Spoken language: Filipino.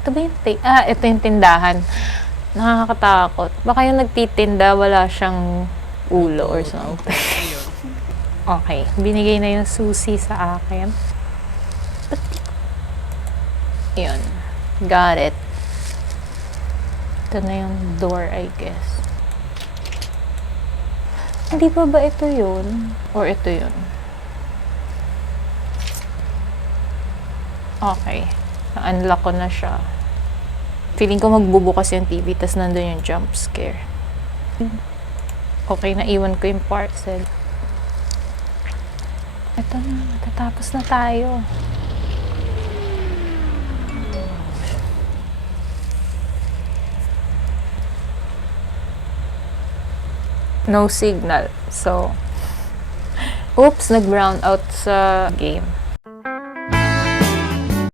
Ito ba yung ito yung tindahan. Nakakatakot. Baka yung nagtitinda, wala siyang ulo or something. Okay, binigay na yung susi sa akin. Yun. Got it. Ito na yung door, I guess. Hindi pa ba ito yun? Or ito yun? Okay. Na-unlock ko na siya. Feeling ko magbubukas yung TV, tas nandun yung jump scare. Okay, naiwan ko yung parcel. Ito na, matatapos na tayo. No signal. So, oops, nag-brown out sa game.